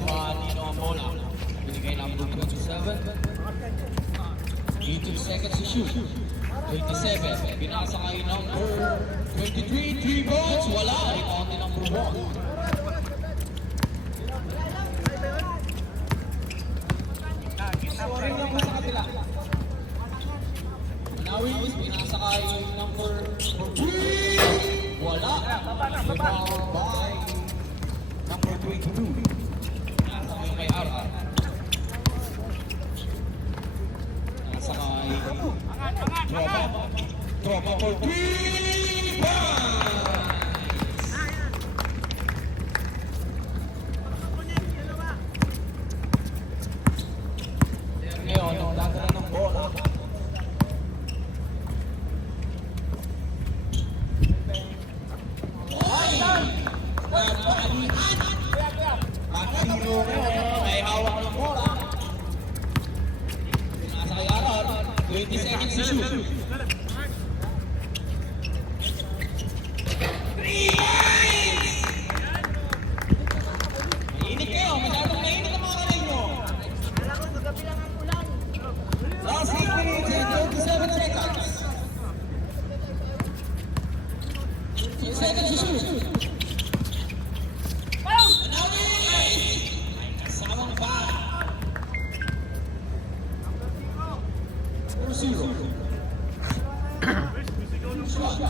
nakuha Nino ang bola. Binigay number 27. 18 seconds to shoot. 27. Pinasa kay number 23. 3 points. Wala. Rebound ni number 1. Scoring lang sa kapila. Manawis. Pinasa kay number 3. Wala. Rebound by number 22. Pinasa kayo kay Ara. Pinasa kay Tropa for 3 points! Ngayon, nagdadala ng bola. Makahiro ngayon, may hawak ng bola. Pinasa kay Aral, 20 seconds to shoot. Mainit kayo, masyadong mainit ang mga kalay nyo. Last 8 minutes and 37 seconds. 10 seconds to shoot. Manawis! May kasamang pa. 4-0. Shot.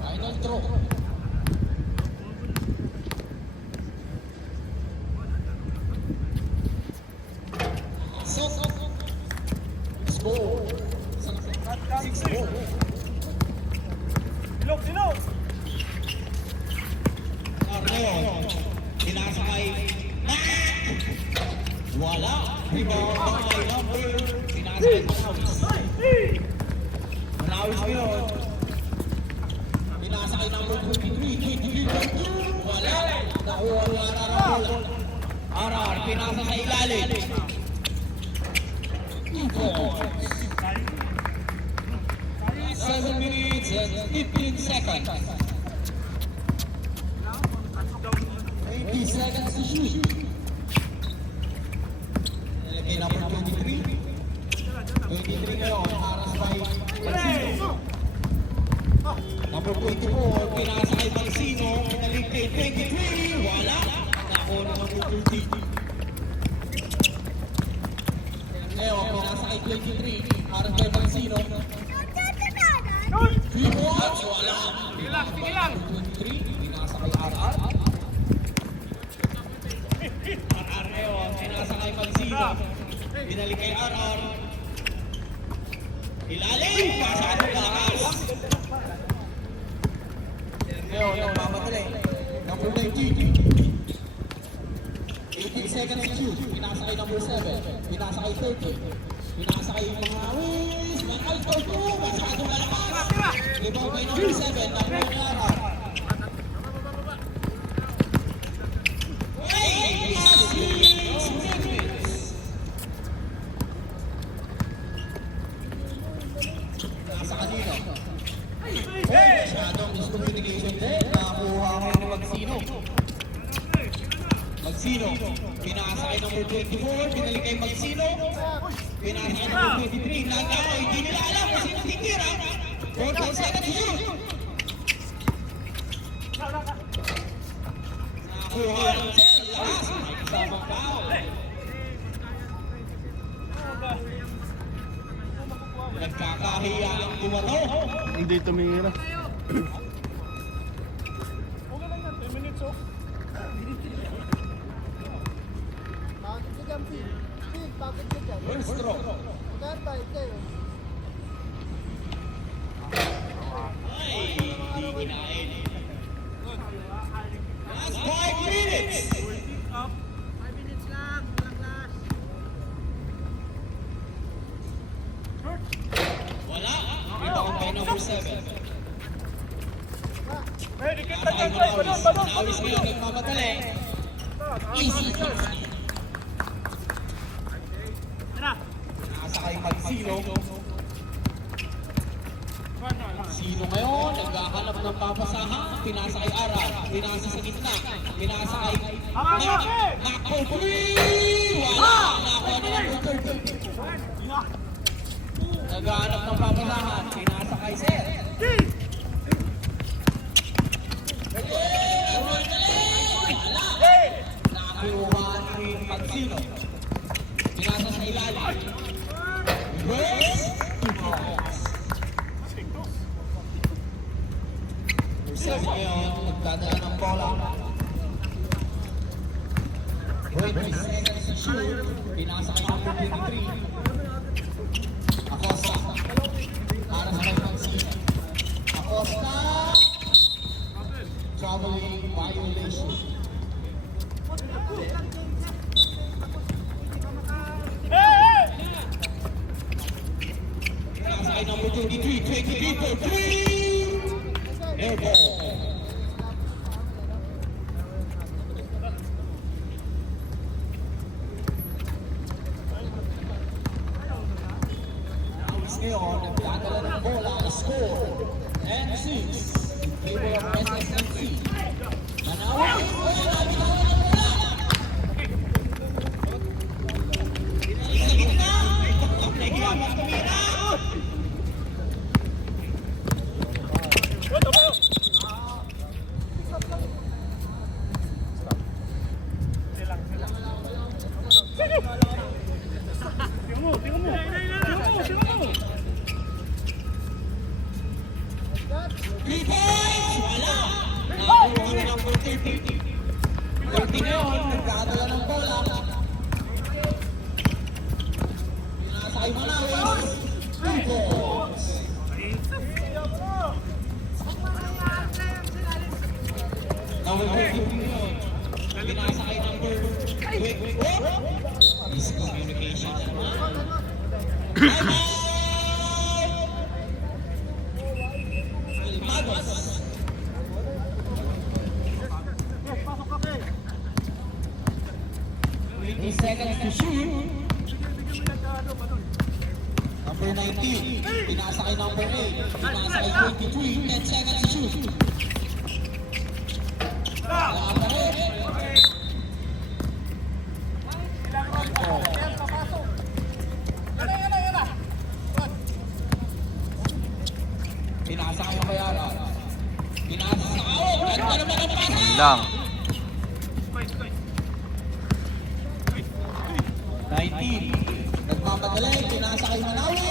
Final throw. Score. 6-4. Silog! Ngayon, pinasa kay wala. Rebound by number. Pinasa kay Manawis. Manawis ngayon. Pinasa kay number 23. 23.2. Wala. Nakuha ni Arar ang bola. Arar, pinasa sa ilalim. 2 points. 7 minutes and 15 seconds. 20 seconds to shoot. Nilagay number 23. 23 ngayon, haras by Balsino. Number 24, pinasa kay Balsino. Pinalik kay 23. Wala. Nakuha number 30. Ngayon, pinasa kay 23. Haras by Balsino. 3 points. Wala. Sige lang! 23. Pinasa kay RR. RR ngayon, pinasa kay Balsino. Binalik kay RR. Ilalim! Masyadong lakas! Ngayon, nagmamadali. Number 19. 18 seconds to shoot. Pinasa kay number 7. Pinasa kay 30. Pinasa kay Manawis. Manawis for 2. Masyadong lakas! Rebound kay number 7. Number ni RR. Nasa kanino? Masyadong miscommunication din. Nakakuha kayo ni Magsino. Magsino. Pinasa kay number 24. Binalik kay Magsino. Pinasa kay number 23. Nagkako. Hindi nila alam kung sino titira. 14 seconds to shoot. Nakakuha ng lakas. May kasamang foul. Nagkakahiya ang bumato. Hindi tumingin na. Okay lang yan, 10 minutes oh. First throw. Ay, hindi kinain. Last 5 minutes. Up. 5 minutes lang, walang last. Wala. Rebound by number 7. Dikit lang yan. Manawis. Manawis ngayon, nagmamadali. Easy. Nakasakay Magsino. Sino ngayon, naghahanap ng papasahan, pinasa kay Ara, pinasa sa gitna, pinasa kay Nako 3! Wala! Nako na lang 30. Naghahanap ng papasahan, pinasa kay Sir. Nakuha ni Magsino. Pinasa sa ilalim. West! Sabi ngayon, nagdadala ng bola. 20 seconds to shoot. Pinasa kay number 23. Acosta. Para sa kay Magsino. Acosta. Traveling violation. Pinasa kay number 23. 23 for 3. Air ball. Ngayon, nagdadala ng bola, score, and 6 in favor of SSNC. Manawis, bola, binawan ng bola. Sa gitna, naghihaman tumira. Three points! Wala! Nakuha ni number 30. 30 ngayon, nagdadala ng bola. Pinasa kay Manawis. 2 points. Number 30 ngayon. Pinasa kay number... Wait. Miscommunication naman. Time out! Almagos. 20 seconds to shoot. Number 19. Pinasa kay number 8. Pinasa kay 23. 10 seconds to shoot. Wala pa rin. Pinasa kayo bayaran. Pinasa sa kao. Ganda naman ang pasa. Lang. 19. Nagmamadali. Pinasa kay Manawis.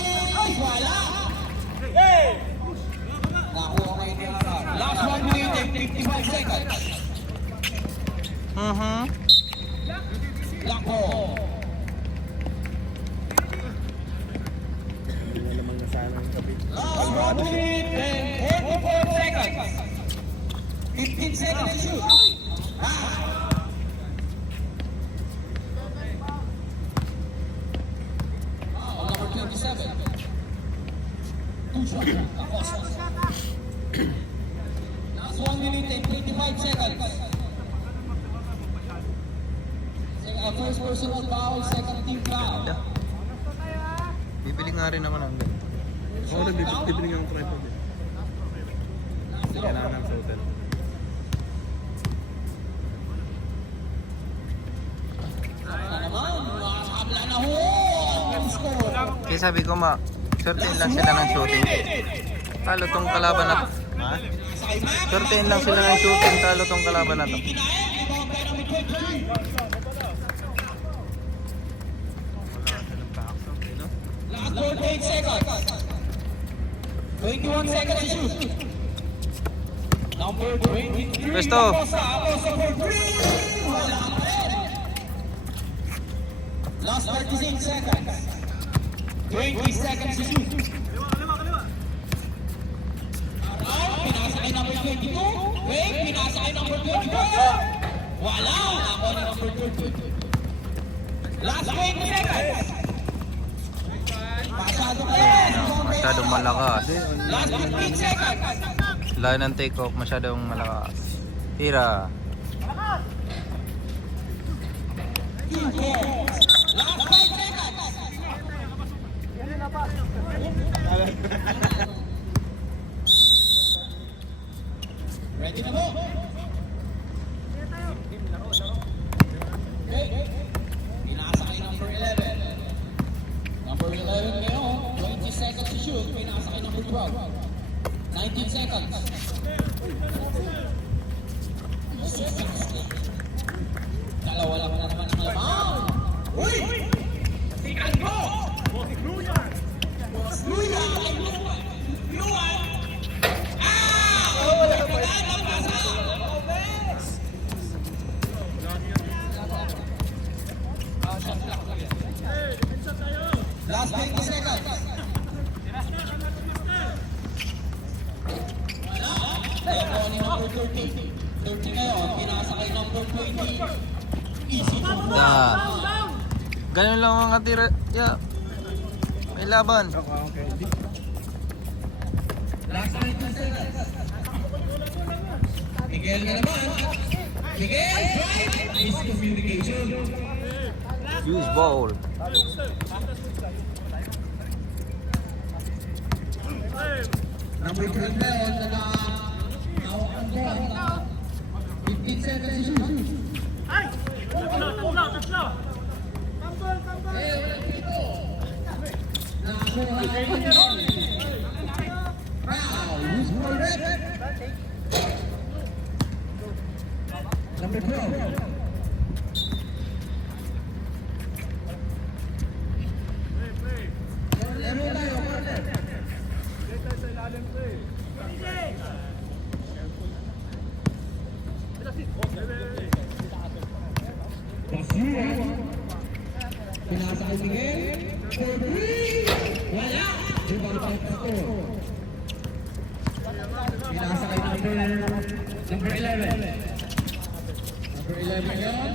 Wala. Nakuha kayo ni Ara. Last 1 minute and 55 seconds. Lako. Last 1 minute and 44 seconds. 15 seconds to shoot. Number 27. Two shots. Acosta. Last 1 minute and 25 seconds. First personal foul, second team foul. Bibili nga rin ako ng ganito. Oo, nagbibili nga ng tripod eh. Kailangan ng sa hotel. Sana naman, makakabla na ho ang score. Kaya sabi ko swertein lang sila ng shooting. Talo tong kalaban na to. Ha? Swertein lang sila ng shooting, talo tong kalaban na to. Last 48 seconds. 21 seconds to shoot. Number 23. Presto. Acosta for 3. Wala pa rin. Last 36 seconds. 20 seconds to shoot. Around, pinasa kay number 22. Wait, pinasa kay number 24. Wala. Ako na number 22. Last 20 seconds. Masyadong malakas. Last 15 seconds. Layo ng take off, masyadong malakas. Tira. Last 5 seconds. Ready na po? Okay. Pinasakay number 11. Number 11 ngayon, 20 seconds to shoot. Pinasakay number 12. 19 seconds. Dalawa lang na naman ang labaw. Uy! Sikan mo! Luya! Luya! Ah! Wala pa ang pasa! Last 20 seconds. Wala. Ito ni number 30. 30 ngayon, pinasakay number 20. Easy to go. Ganun lang mga tira. Yeah. May laban. Last 19 seconds. Miguel na naman. Miguel, drive! Miscommunication. Use ball. Number 12 na yun, nag-hawak ang ball. 15 seconds to shoot. Tatlo. Nakakuha ang ball. Foul. Who's ball red? Number 12. Laro tayo, corner. Pinasa kay Miguel. For three. Wala. Rebound by Pastor. Pinasa kay number 11. Number 11 yun.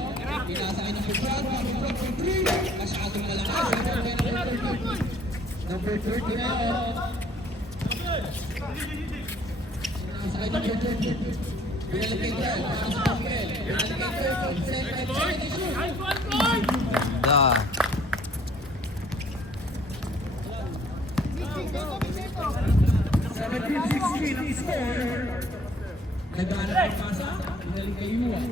Pinasa kay number 12. Number 12 for three. Masyadong malakas. Number 30 na yun. Pinasa kay number 20. Pinalik kay 12. Pinasa kay Miguel. Pinalik kay 12. Da. Naghanap ang pasa, pinalik kay Yuwa.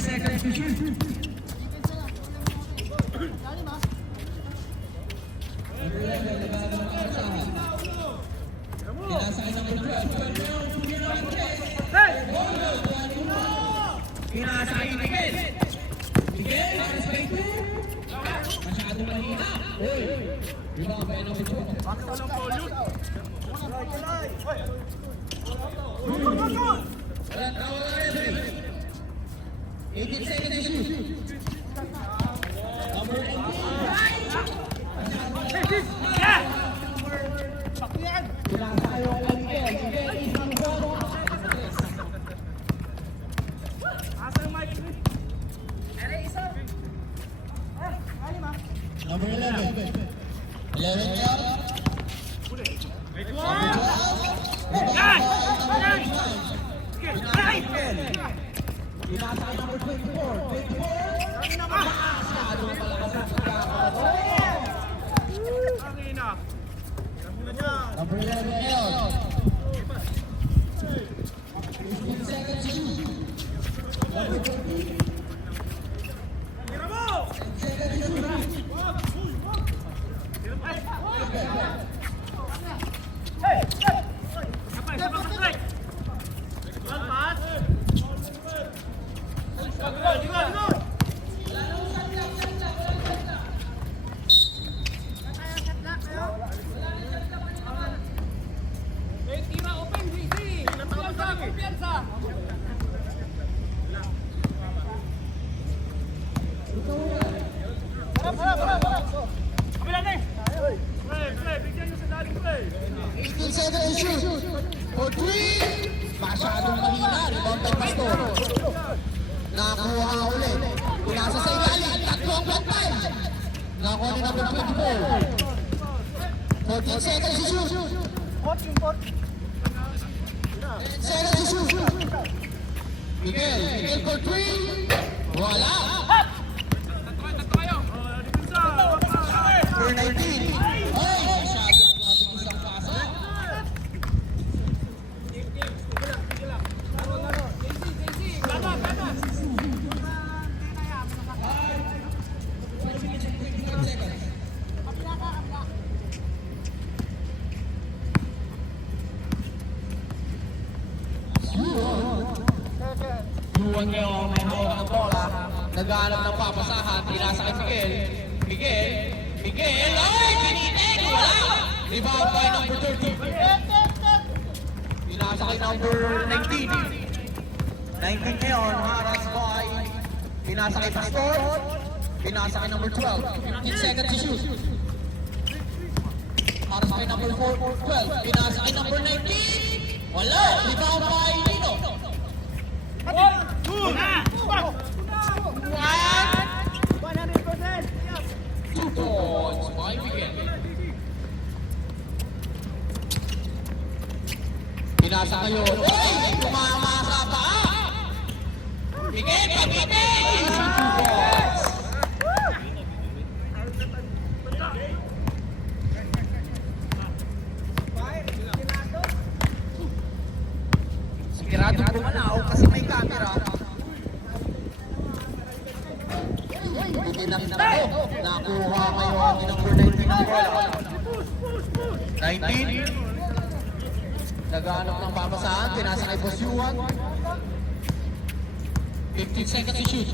Seconds to shoot. Pinasa kay number 12. Pinasa kay Miguel. Miguel, pares kay 2. Masyadong mahina. Uy! Rebound by number 2. Walang tawag na rin. 18 seconds to shoot. Number 18. Pinasa kayo kay Miguel. Miguel is number 4. Number 11. 11 yard. Pinasa kay number 24. 24. Masyadong malakas ang pagkakaroon. Number 11 yard. 15 seconds to shoot. Number 20. 10 seconds to shoot. For 3, masyadong mahina. Rebound by Pastor. Nakakuha ulit. Pinasa sa ilalim. Tatlong block time. Nakuha ni number 24. 14 seconds to shoot. 10 seconds to shoot. Miguel for 3. Wala. For 19. Ay, masyadong mabilis ang pasa. Luwan ngayon, may hawak ng bola. Naghahanap ng papasahan. Pinasa kay Miguel. Miguel! Ay! Pinitin! Wala! Rebound by number 30. Pinasa kay number 19. 19 ngayon, haras by. Pinasa kay Pastor. Pinasa kay number 12. 15 seconds to shoot. Haras kay number 12. Pinasa kay number 19. Wala! Rebound by Nino. 2 points by Miguel. Pinasa kayo. Ay! Tumama sa paa! Miguel, pabitin! 2 points. Sigurado bumalaw kasi may camera. Bitinang ako. Nakuha ngayon ni number 19 ng bola. 19. Naghahanap ng papasahan. Pinasa kay Boss Yuan. 15 seconds to shoot.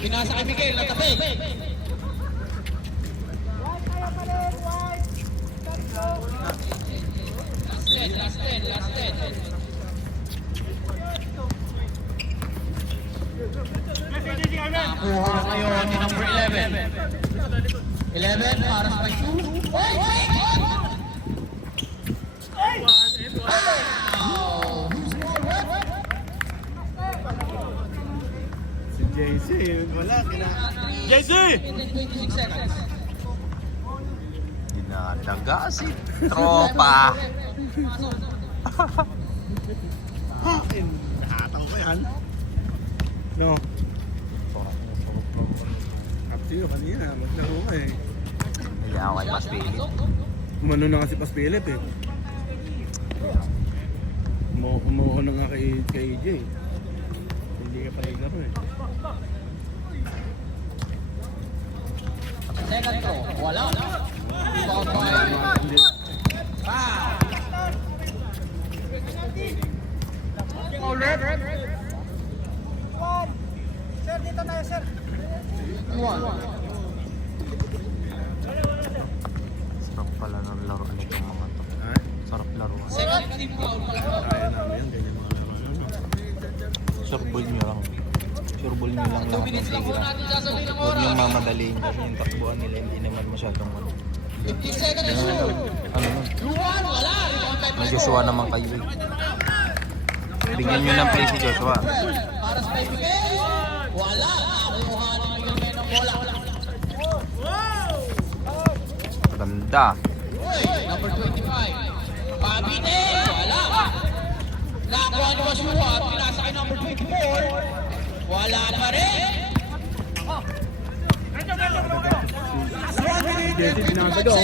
Pinasa kay Miguel. Natapig. Last 10. Nakuha ngayon ni number 11. 11, haras by 2. Wow! Si JC, wala. JC! 26 seconds. Dinadaga si tropa. Nakataw ba yan? No. Kapsiyo kanina, maglaro ka eh. Nayaway mas pilit. Umano na kasi pas Philip eh. Umuho na nga kay AJ. Hindi ka pa naglaro eh. Second throw. Wala. Rebound by. Sir, dito tayo, sir. 1. Sarap pala ng laruan itong mga to. Ha? Sarap laruan. Second team foul pala. Kaya namin yan, ganyan mga laro. Sureball nyo lang. Sureball nyo lang 2 lahat ng minutes lang po tira. natin sasabihin ng Huwag nyo oras. mamadaliin kasi yung takbuhan nila hindi naman masyadong ano. 15 seconds to shoot. Ano nun? Luwan, wala. Rebound by May Joshua naman kayo eh. Bigyan nyo ng play si Joshua. Haras by Miguel. Wala. Nakuha ni Miguel ng bola. Ganda. Number 25. Pabine. Wala. Nakuha ni Joshua. Pinasa kay number 24. Wala pa rin. JC pinapagaw.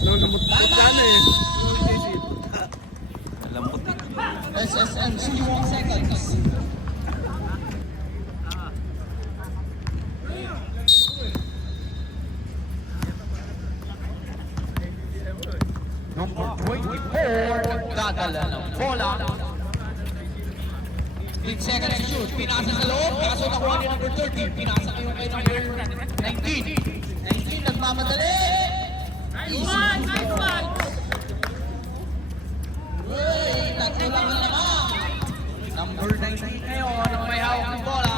No, namutpot ka na eh. JC. Lambot eh. SSM 1 seconds. Number 24. Dadala ng bola. 15 seconds to shoot. Pinasa sa loob. Kaso nakuha ni number 30. Pinasa kayo kay number 19. 19 nagmamadali. Nice one. Uy, tatlo lang ang naman. Number 19 ngayon ang may hawak ng bola.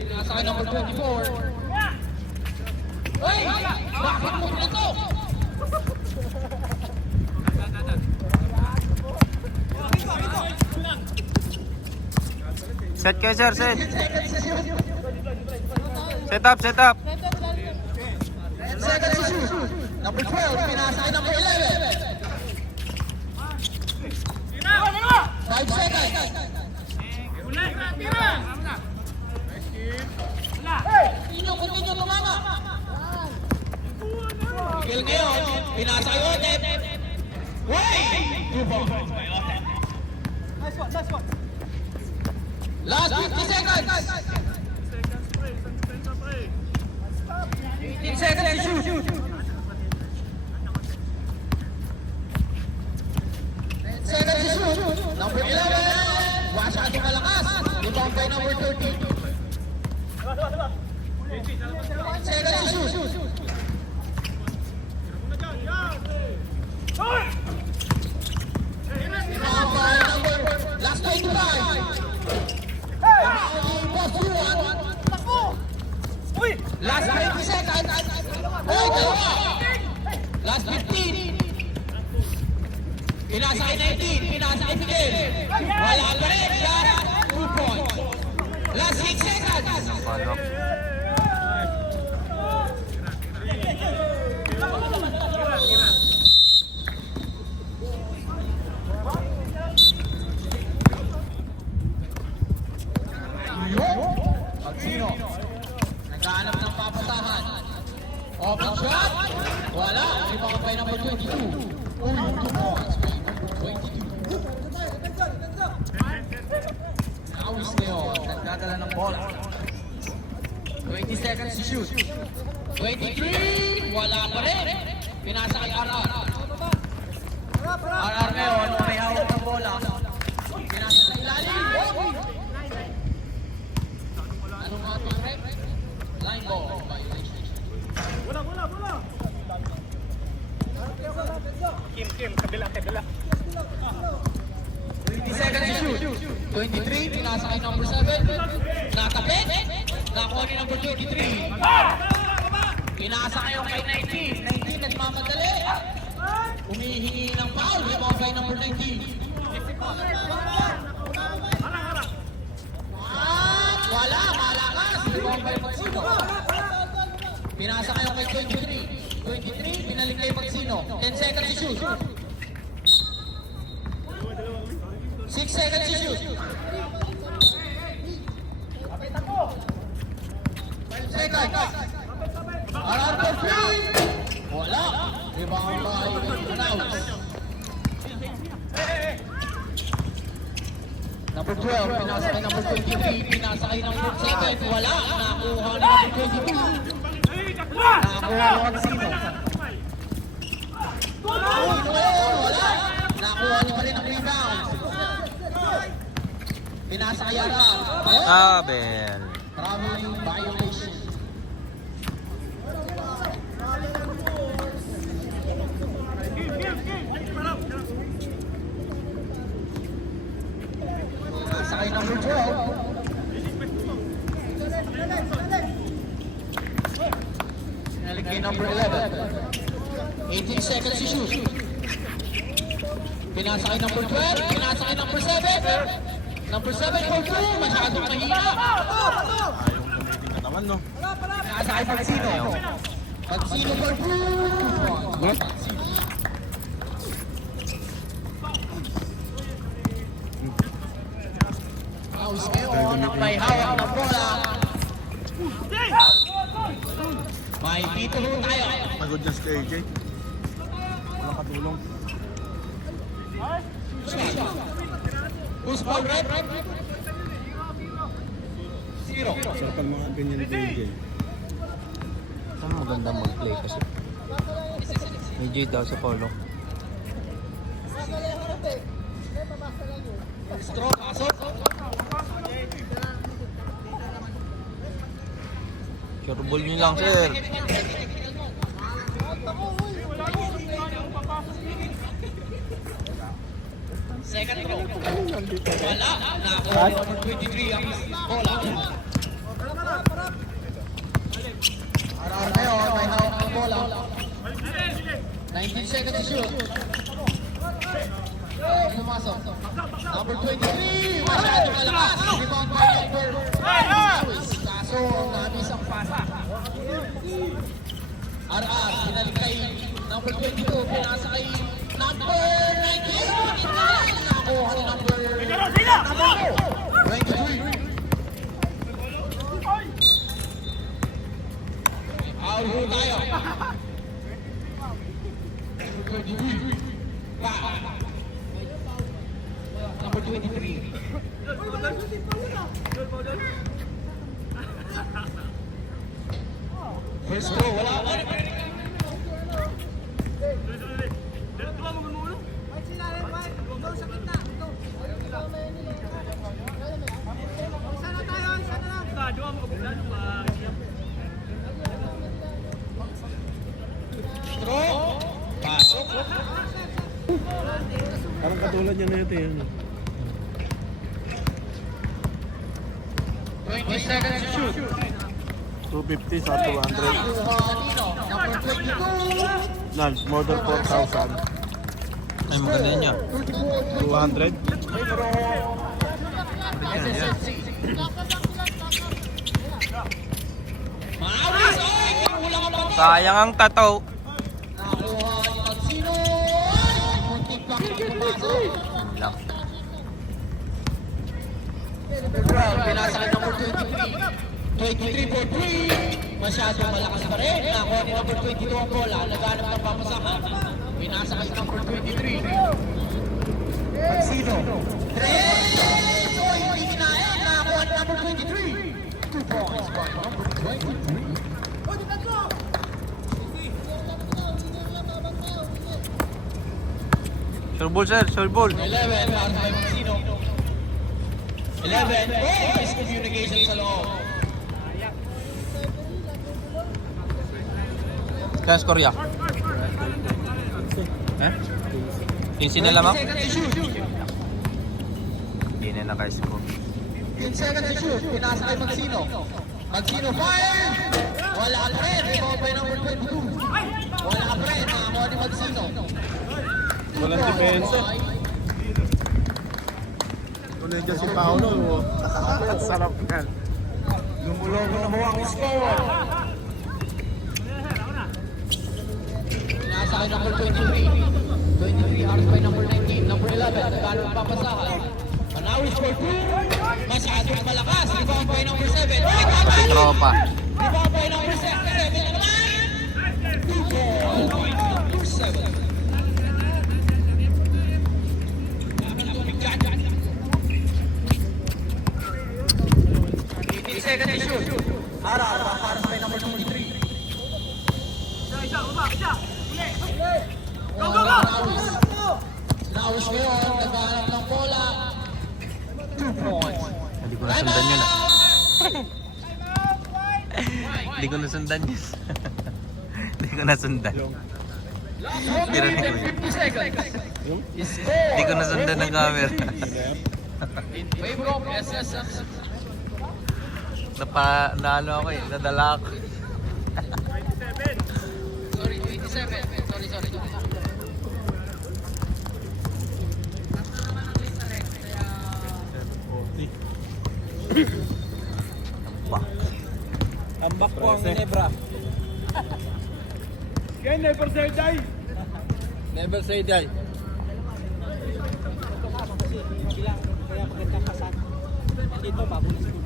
Pinasa kay number 24. Uy, bakit mo na to? Set kayo, sir, set. 10 seconds to shoot. Set up, set up. 10 seconds to shoot. Number 12, pinasa kay number 11. 5 seconds. Continue tumama. Miguel ngayon, pinasa kay Otep. Way! 2 points by Otep. Nice one, nice one. Last 50 seconds. 18 seconds to shoot. 10 seconds to shoot. Number 11. Masyadong malakas. Rebound by number 13. 10 seconds to shoot. Rebound by number last 25. Last 20 seconds. Oy, dalawa. Last 15. Pinasa kay 19. Pinasa kay Miguel. Wala pa rin. Last 2 points. Last 6 seconds. Follow. Magsino. Naghahanap ng papasahan. Open shot. Wala. Rebound by number 22. Uy, 2 points by number 22. Awis ngayon. Nagdadala ng bola. 20 seconds to shoot. 23. Wala pa rin. Pinasa kay RR. RR ngayon. May hawak ng bola. Pinasa sa ilalim. Anong ating rep? Line ball violation. Kim, kabila. 20 seconds to shoot. 23, pinasa kay number 7. Natapit. Nakuha ni number 23. Pinasa kayo kay 19. 19 nagmamadali. Humihingi ng foul. Rebound kay number 19. At wala, malakas. Rebound kay Magsino. Pinasa kayo kay 23. 23, pinalik kay Magsino. 10 seconds to shoot. 6 seconds to shoot. 5 seconds. RR for free. Wala. Rebound by Naus. Number 12, pinasa kay number 23. Pinasa kay number 7. Wala. Nakuha ni number 22. Nakuha ni Magsino. Wala. Nakuha ni pa rin ang rebound. Pinasa kay RR. Abel. Traveling violation. Sakay number 12. Sinalik kay number 11. 18 seconds to shoot. Pinasa kay number 12. Pinasa kay number 7. Number 7 for 2. Masyadong mahina. Katawan, no? Pinasa kay Magsino. Magsino for 2. House ngayon ang may hawak na bola. May dito ho tayo. Pagod dyan si KJ. Walang katulong. Who's ball rep? 0. Sarap ang mga ganyan ni KJ. Saan maganda mag-play kasi? Medyo daw sa polo. Stroke, pasok. Sureball nyo lang, sir. Second throw. Wala. Nakuha number 23 ang bola. RR ngayon, may hawak ng bola. 19 seconds to shoot. Pumasok. Number 23, masyadong malakas. Rebound by RR, pinalik kay number 22, pinasa kay number 19. Nakuha ni number 23. Foul ho tayo. Number 23. First throw, wala. Throw. Pasok. Parang katulad niya na ito yan. 20 seconds to shoot. 250 sa 200. Number 22. Nance, more than 4,000. Ay, maganda yan niya. 200. SSFC. Maawis! Ay! Kinulang ang bata! Sayang ang tataw. Nakuha ni Magsino! Muntik pa pumasok. Lang. Pinasa kay number 23. 23 for 3. Masyadong malakas pa rin. Nakuha ni number 22 ang bola. Naghanap ng papasakan. Pinasa kay number 23. Magsino. 3! So, hindi kinaya. Nakuha ni number 23. 2 points by number 23. Sure ball, sir. Sure ball. 11 para kay Magsino. 11. Miscommunication sa loob. Kaya score ya. Eh? 15 na lamang? 10 seconds to shoot. Hindi na naka-score. 10 seconds to shoot. Pinasa kay Magsino. Magsino fire! Wala pa rin. Rebound by number 22. Wala pa rin. Nakakuha ni Magsino. Walang depensa. Kung nandiyan si Paolo, ang sarap yan. Lumulong na mo ang score. Pinasa kay number 23. 23 hours by number 19. Number 11. Naghanap ng papasahan. Manawis for 2. Masyadong malakas. Rebound by number 7. Si tropa. Rebound by number 7 na naman. 2 ball by number 7. 18 seconds to shoot. Para by number 23. Nawis ngayon, naghahanap ng bola. 2 points. Hindi ko nasundan yun ah. Hindi ko nasundan yun. Hindi ko nasundan. Tira ni 50 seconds. Hindi ko nasundan ng camera. In favor of SSFC. Naano ako eh. Nadala ako. Sorry, 27. Sorry. Ambak po ang Ginebra. Kaya never say die. Never say die. Kaya magandang pasan. Dito, mabulis ko.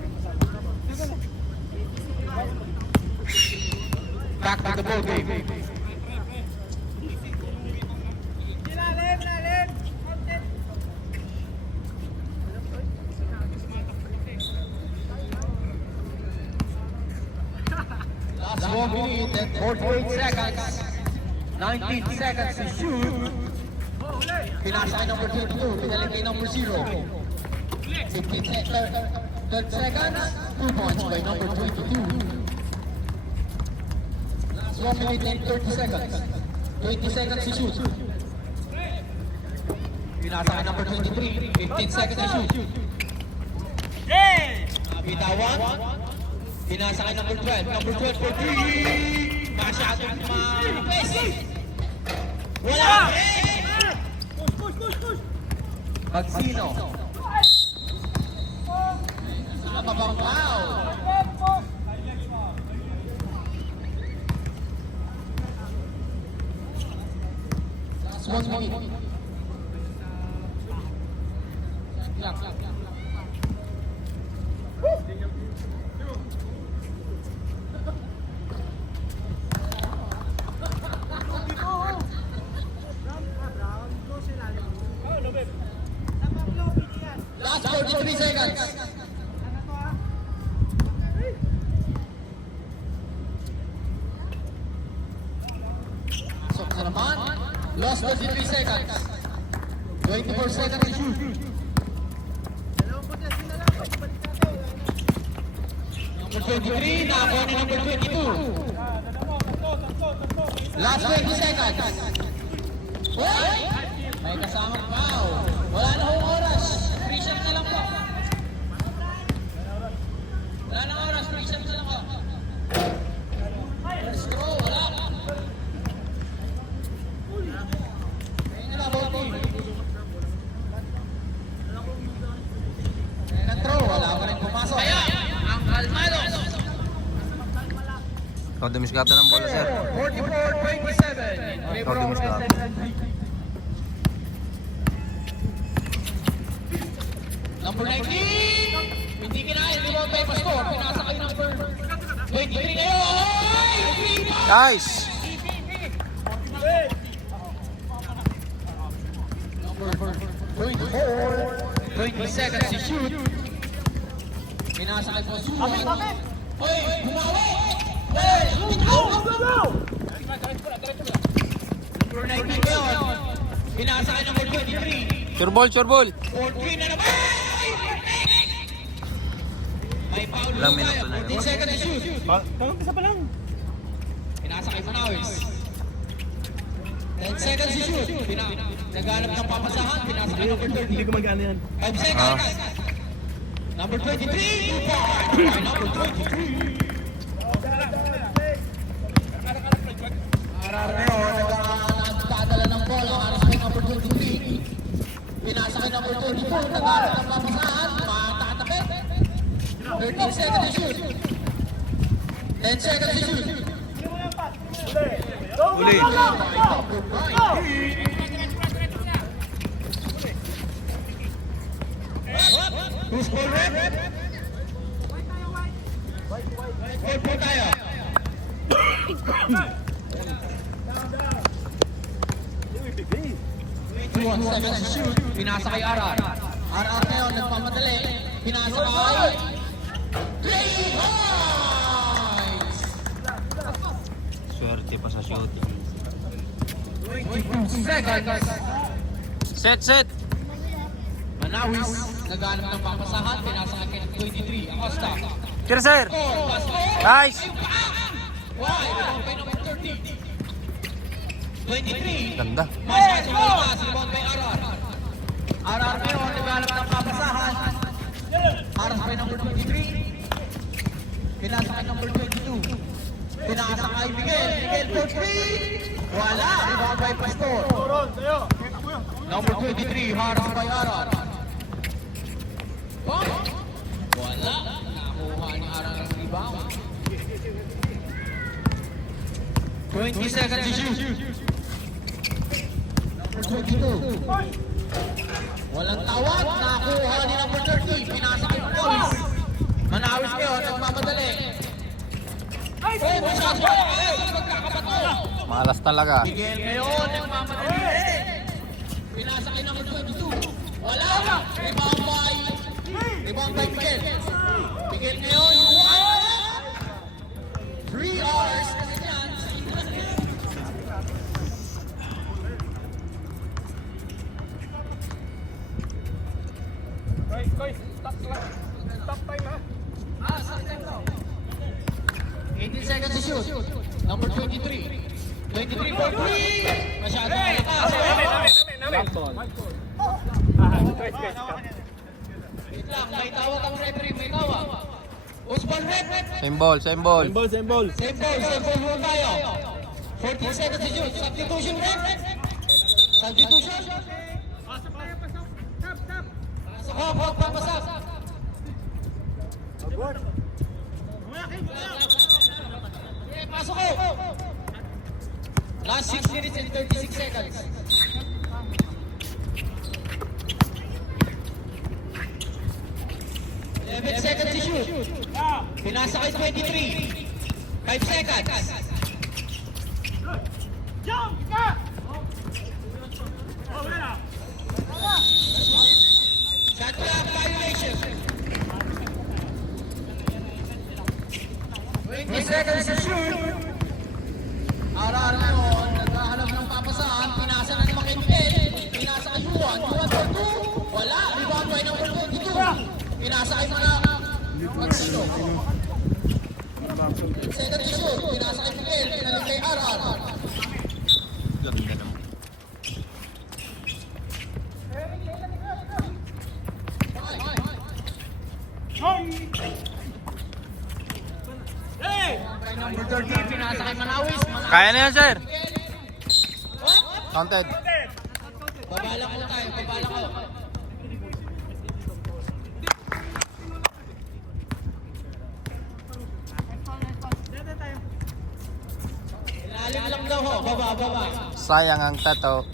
Back to the ball game. Lalim. Last 1 minute and 48 seconds. 19 seconds to shoot. Pinasa kay number 22. Pinalik kay number 0. 30 seconds. 2 points by number 22. Last 1 minute and 30 seconds. 20 seconds to shoot. Pinasa kay number 23. 15 seconds to shoot. Bitawan. Pinasa kay number 12. Number 12 for 3. Masyadong mapes. Wala. Magsino. Nakababang foul. 1 minute. Clock. Last 43 seconds. So, sa naman, lost 43 seconds. 24 seconds to shoot. Number 23, nakakuha ni number 22. Last 20 seconds. Hoy! May kasamang foul. Wala na hong oras. Free shot na lang po. Wala na oras. Free shot na lang po. First throw, wala. Ayun na lang, Boti. Second throw, wala pa rin pumasok. Kaya, ang Almados. Ikaw dumiskata ng bola, sir. 44-27. Ikaw dumiskata. Number 19, hindi kinaya, hindi mo tayo pasko. Pinasa kayo number 23 kayo. Nice! Number 24, 20 seconds to shoot. Pinasa kayo po shoot. Hoy, bumawi! Hoy, number 19 kayo. Pinasa kayo number 23. Sure ball, sure ball. 4-3 na naman! May foul Ilang tayo. minuto na yun? 14 seconds to shoot. Isa pa lang. Pinasa kay Manawis. 10 seconds to shoot. Naghanap ng papasahan. Pinasa kay number 30. Hindi ko mag-ano yan. 5 seconds. Number 23. 2 point. By number 23. Ararneo, nagkakadala ng bola. Aras kay number 23. Pinasa kay number 24. Naghanap ng papasahan. Matatapit. 13 seconds to shoot. 10 seconds to shoot. Uli. Who's ball rep? Ball po tayo. 21 seconds to shoot. Pinasa kay RR. RR ngayon, nagpamadali. Pinasa kay Clay Hines! Swerte pa sa shoot. 22 seconds. Set! Manawis, naghanap ng papasahan. Pinasa kay 23. Acosta. Sure, sir. Score, pass score. Nice! Why? Rebound by number 30. 23. Ganda. Masa sa malakas, rebound by RR. RR ngayon, naghanap ng papasahan. Aras by number 23. Pinasa kay number 22. Pinasa kay Miguel. Miguel for 3. Wala. Rebound by Pastor. Number 23, Haras by RR. Oh, wala. Nakuha ni RR ang rebound. 20 seconds to shoot. Number 22. Walang tawad. Nakuha ni number 30. Pinasa kay Manawis. Manawis ngayon, nagmamadali. Oh, masyado pa lang. Magkakabato. Malas talaga. Miguel ngayon, nagmamadali. Pinasa kay number 22. Wala. Rebound by Miguel. Miguel ngayon, 3 hours. Kasi yan. Guys, stop time ha. 18 seconds to shoot. Number 23. 23 for 3. Masyado malakas. Wait lang, may tawag ang referee. May tawag. Usbal rep. Same ball. Same ball. Same ball rule tayo. 14 seconds to shoot. Substitution rep. Substitution. Pasok. Pasok. Pasok ko. Last 6 minutes and 36 seconds. 11 seconds to shoot. Pinasa kay 23. 5 seconds. Shot clock violation. 20 seconds to shoot. Aral ngayon, naghahanap ng papasahan. Pinasa na ni Makinpel. Pinasa kay Juan. Juan for 2. Wala. Rebound by number 22. Pinasa kay Magsino. Second to shoot. Pinasa kay Miguel. Pinalik kay Aral. Ganda naman. By number 13. Pinasa kay Manawis. Kaya na yan, sir. Counted. Babala ko tayo. Babala ko. Ilalim lang daw ho. Baba, baba. Sayang ang tato.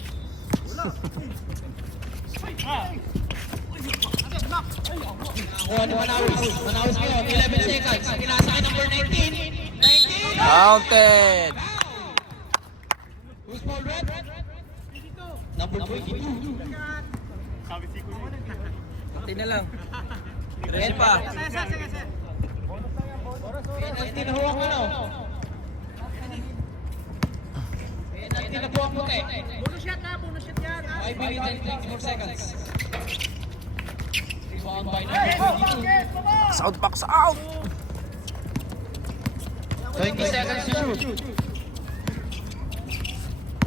Nakuha ni Manawis. Manawis ngayon. 11 seconds. Pinasa kay number 19. 19. Counted. Who's ball red? Number 22. Pati na lang. Red pa. Penalty na ho ang ano. Penalty na po ang puti. Bonus shot yan. 5 minutes and 24 seconds. Rebound by number 22. South box out. 20 seconds to shoot.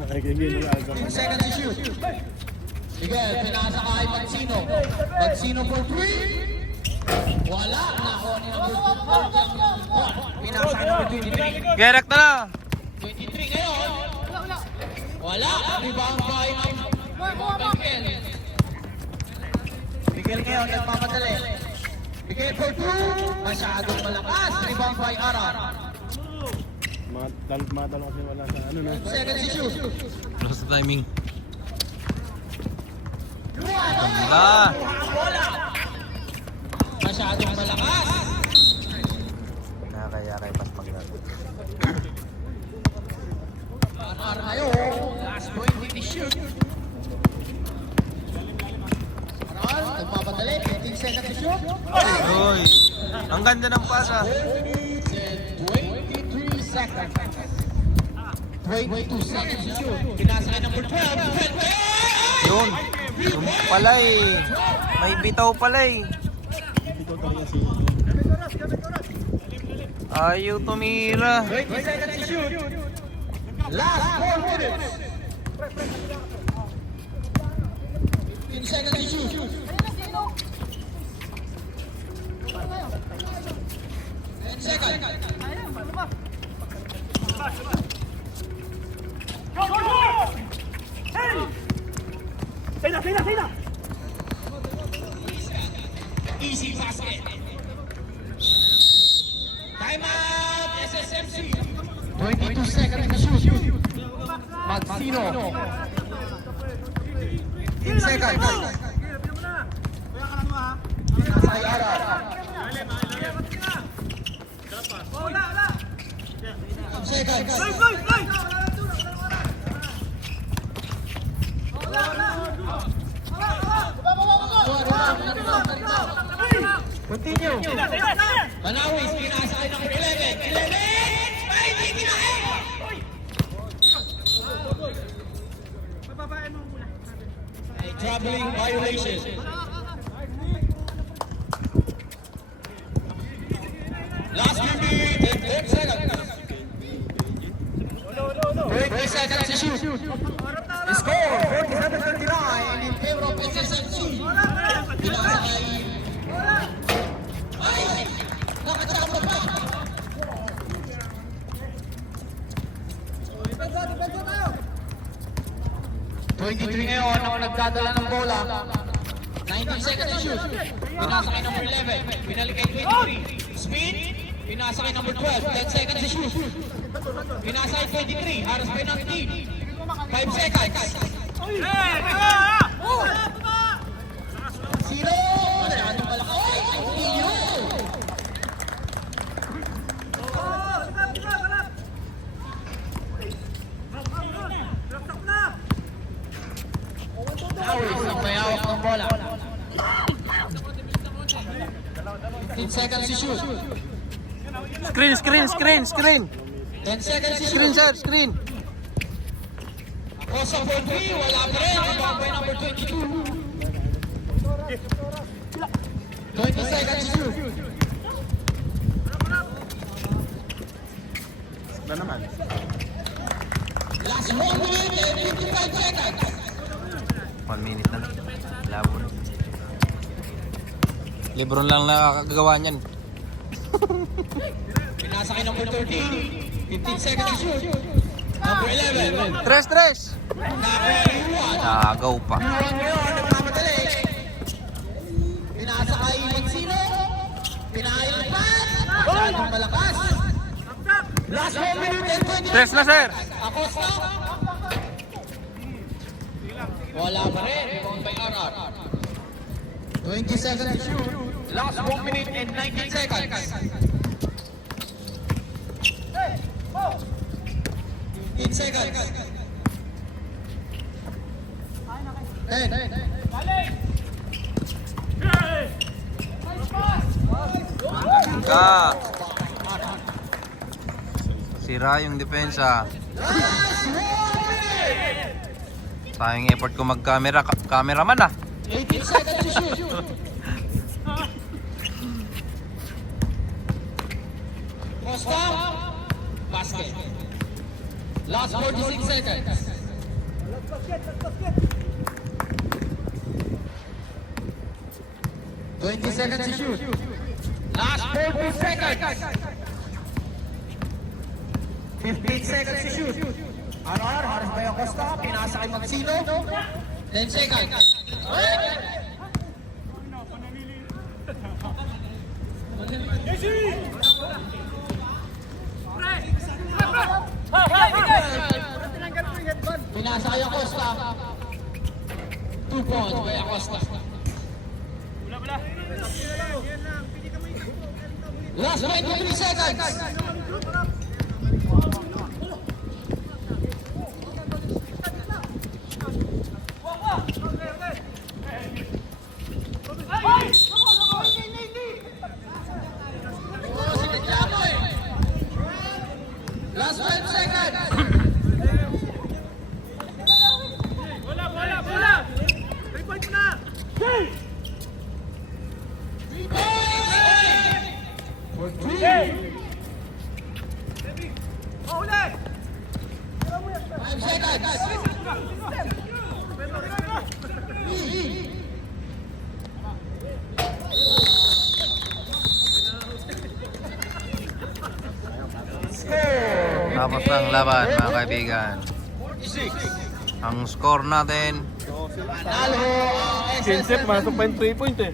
Nakikigil yung alga. 2 seconds to shoot. Miguel, pinasa kay Magsino. Magsino for 3. Wala. Nakuha ni number 2. Pinasa kay number 23. Gerek na lang. 23 ngayon. Wala. Rebound by Miguel. Miguel ngayon, nagpapadali. Miguel for 2. Masyadong malakas. Rebound by Arar. Matalo kasi wala sa ano na. 2 seconds to shoot. Close the timing. Ganda. Masyadong malakas. Nakakaya kay pas paglago. Arar ngayon. Last 20 to shoot. Arar, nagpapadali. 15 seconds to shoot. Uy. Ang ganda ng pasa. 23 seconds. 22 seconds to shoot. Pinasa kay number 12. Yun. Yung pala eh. May bitaw pala eh. Ito talaga si... Ayaw tumira. 20 seconds to shoot. Last 4 minutes. 15 seconds to shoot. 10 seconds. Easy basket. Time out, SSMC. 22 seconds to shoot. Magsino. 10 seconds. Nasay Arar. 5 seconds. Continue. Manawis, pinasa kay number 11. 11! Ay, hindi kinain! A troubling violation. Last minute and 10 seconds. 20 seconds to shoot. The score, 47-29 in favor of SSMC. Pinasa kay... Ay! Nakachama pa! 23 ngayon ako nagdadala ng bola. 19 seconds to shoot. Pinasa kay number 11. Pinalik kay 23. Speed. Pinasa kay number 12. 10 seconds to shoot. Pinasa kay 23. Haras pa ng team. 5 seconds. Sino? Masyadong malakas. Ay, hindi yun. seconds to shoot. Screen, screen, screen, screen. 10 seconds to Screen, shoot. sir, screen. Cross up for 3, wala pa rin. Rebound by number 22. 20 seconds to shoot. Ba naman? Last 1 minute and 55 seconds. 1 minute na. Labo na. Lebron lang nakakagawa niyan. Pinasa kay number 13. 15 seconds to shoot. Number 11. Tres, tres. Nakakaiwan. Nagaw pa. Nagmamadali. Pinasa kay Magsino. Pinahilipan. Masyadong malakas. Last 1 minute and 20 Tres na, sir. Acosta. Wala pa rin. Rebound by RR. 20 seconds to shoot. Last 1 minute and 19 seconds. 15 seconds. 10. Ka. Sira yung depensa. Sayang effort ko mag-camera. Cameraman ah. 18 seconds to shoot. Costa. Basket. Last 46 seconds. Twenty seconds to shoot. Last 40 seconds. 15 seconds to shoot. RR, Haris by Acosta. Pinasa kay Magsino. 10 seconds. Pinasa kay Acosta. 2 points by Acosta. Last 23 seconds. Last 5 seconds. For 3. 5 seconds. Tapos ang laban mga kaibigan. Ang score natin Panalo ang SSS. Vincent, masok pa yung 3 point eh.